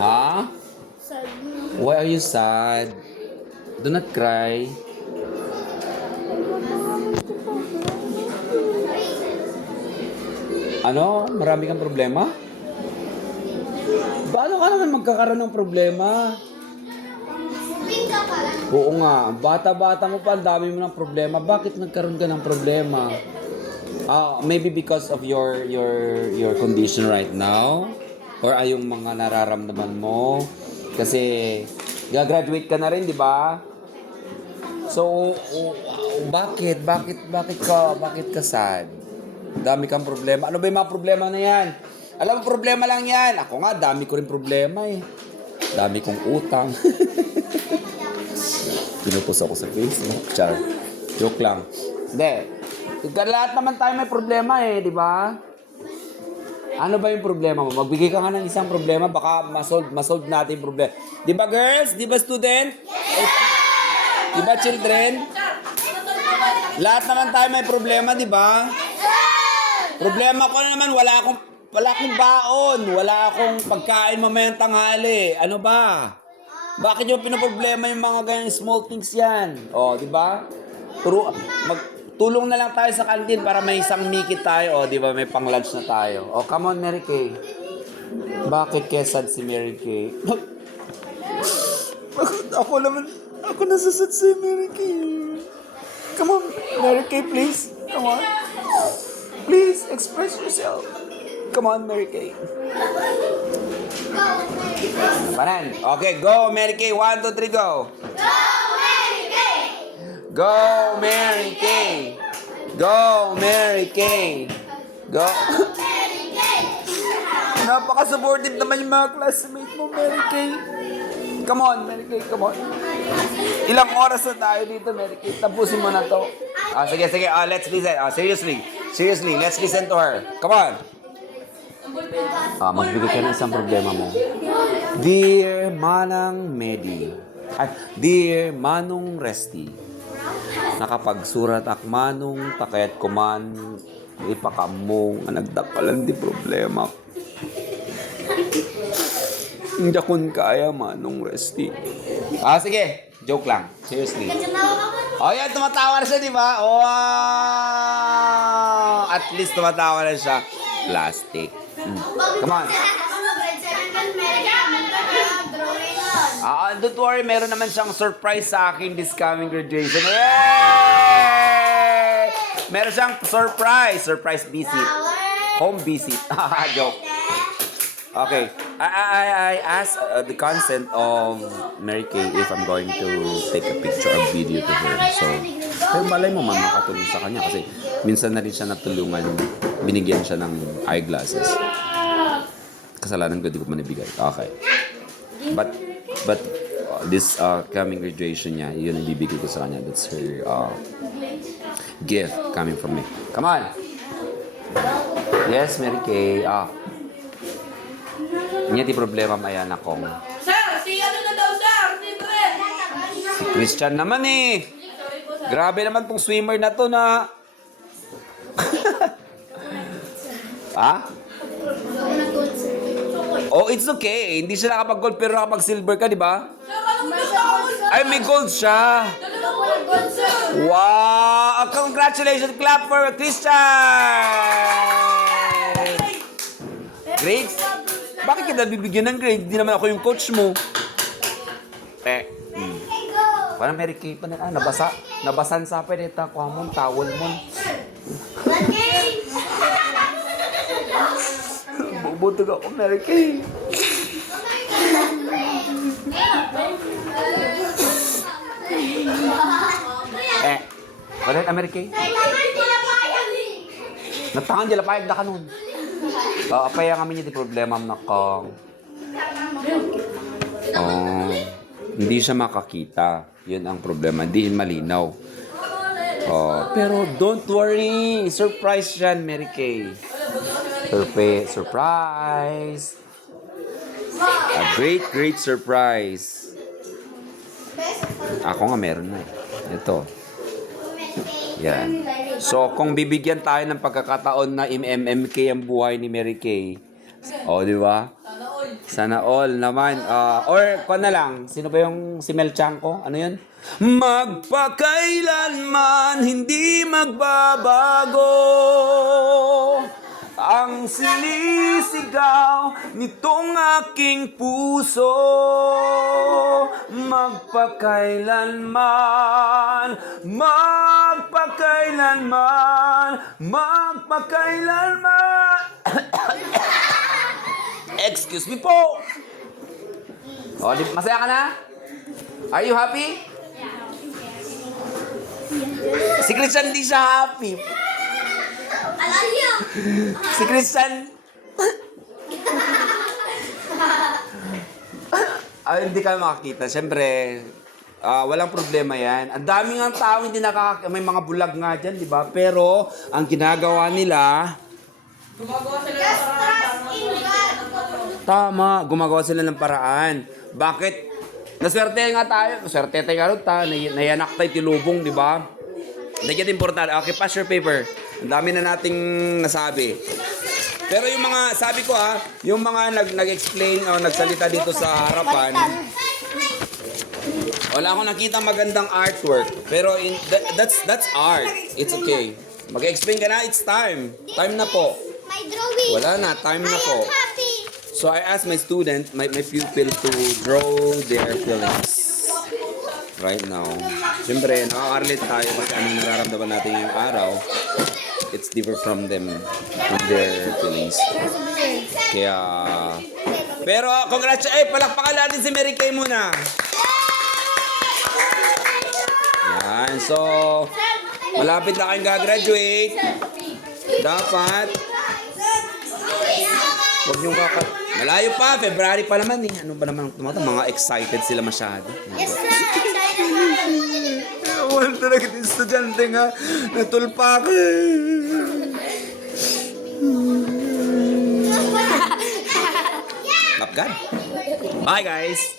Ha? Sad. Why are you sad? Do not cry. Ano? Marami kang problema? Paano ka naman magkakaroon ng problema? Pink ka pala. Oo nga, bata-bata mo pa, ang dami mo ng problema. Bakit nagkaroon ka ng problema? Maybe because of your condition right now? Or ay yung mga nararamdaman mo? Kasi gagraduate ka na rin, di ba? So, bakit ka sad? Dami kang problema. Ano ba yung mga problema na yan? Alam mo, problema lang yan. Ako nga, dami ko rin problema eh. Dami kong utang. Pinupos ako sa Facebook. Char. Joke lang. Hindi. Lahat naman tayo may problema eh, di ba? Ano ba yung problema mo? Magbigay ka nga ng isang problema, baka masolve natin yung problema. Di ba girls? Di ba student? Di ba children? Lahat naman tayo may problema, di ba? Problema ko na naman, wala akong baon, wala akong pagkain mamayang tanghali. Ano ba? Bakit yung pinoproblema yung mga ganyan small things yan? O, di ba? Tulong na lang tayo sa kantin para may isang mikit tayo. O, di ba? May pang-lunch na tayo. O, come on, Mary Kay. Bakit kesad si Mary Kay? Ako nasasad si Mary Kay. Come on, Mary Kay, please. Come on. Please, express yourself. Come on, Mary Kay. Panan. Okay, go, Mary Kay. 1, 2, 3, go. Go, Mary Kay. Go, Mary Kay. Go. Napaka-supportive naman yung mga classmates mo, Mary Kay. Come on, Mary Kay, come on. Ilang oras na tayo dito, Mary Kay. Tapusin mo na to. Sige. Let's listen. Seriously, let's listen to her. Come on. Magbigay ka ng isang problema mo. Dear Manang Medi. Dear Manong Resty. Nakapagsurat ak manong takayat kuman ipakamong nagdapalan di problema. Hindi akong kaya Manong Resty. Sige. Joke lang. Seriously. Yan, tumatawa na siya, di ba? At least tumatawa na siya. Plastic. Come on. Don't worry, meron naman siyang surprise sa akin this coming graduation. Yay! Meron siyang surprise visit. Home visit. Joke. Okay. I asked the consent of Mary Kay if I'm going to take a picture or video to her. So, pero malay mo makatulong sa kanya kasi minsan na rin siya natulungan, binigyan siya ng eyeglasses. Kasalanan ko, di ko manibigay. Okay. But this coming graduation niya, yun ang bibigay ko sa kanya. That's her gift coming from me. Come on! Yes, Mary Kay. Niya di problema mayan akong. Sir, si ano na daw, sir? Si Christian naman eh. Grabe naman tong swimmer na to na. Oh, it's okay. Hindi siya nakapag-gold pero nakapag-silver ka, di ba? Sir, anong gusto ko, sir? Ay, may gold siya. Gold, sir. Wow! Congratulations! Clap for Christian! Grades? Bakit kita bibigyan ng grade? Hindi naman ako yung coach mo. Parang Mary Kay pa na. Nabasan sa pa dito. Kuha mo, towel mo. Bubutog ako, Mary Kay. Palit, Mary Kay? Natangan dyan, lapayag na ka nun. Apaya kami niya di problema na kong. Hindi siya makakita. Yun ang problema. Hindi malinaw. Pero don't worry. Surprise yan, Mary Kay. Surprise. A great surprise. Ako nga meron na. Ito. Yan. So, kung bibigyan tayo ng pagkakataon na MMK ang buhay ni Mary Kay, di ba? Sana all naman. Or, ko na lang. Sino ba yung si Mel Chanco? Ano yun? Magpakailanman hindi magbabago ang sinisigaw nitong aking puso. Magpakailanman, magpakailanman, magpakailanman. Excuse me po. O, masaya ka na? Are you happy? Si Christian hindi siya happy. Alalyo! Si Christian... hindi ka makakita. Siyempre, walang problema yan. Ang dami nga tao hindi may mga bulag nga dyan, di ba? Pero, ang ginagawa nila... Gumagawa sila ng paraan para Tama, gumagawa sila ng paraan. Bakit? Naswerte nga tayo. Naswerte tayo nga rin tayo. Nayanak tayo tilubong, di ba? Nagyan importante. Okay, pass your paper. Ang dami na nating nasabi. Pero yung mga, sabi ko yung mga nag-explain o nagsalita dito sa harapan, wala akong nakita magandang artwork. Pero that's art. It's okay. Mag-explain ka na, it's time. Time na po. My drawing. Wala na, time na po. I am happy. So I asked my student, my pupil to draw their feelings right now. Siyempre, nakaka-relate tayo kasi anong nararamdaman natin ngayong araw. It's different from them, from their feelings. Kaya... Pero, palakpakan natin si Mary Kay muna. Yan, so... Malapit na kayong gagraduate. Dapat... Huwag niyong Malayo pa, February pa naman eh. Ano ba naman mga excited sila masyado. Yes, sir. Wala talaga yung estudyante nga. Natulpa ka. Love God. Bye guys.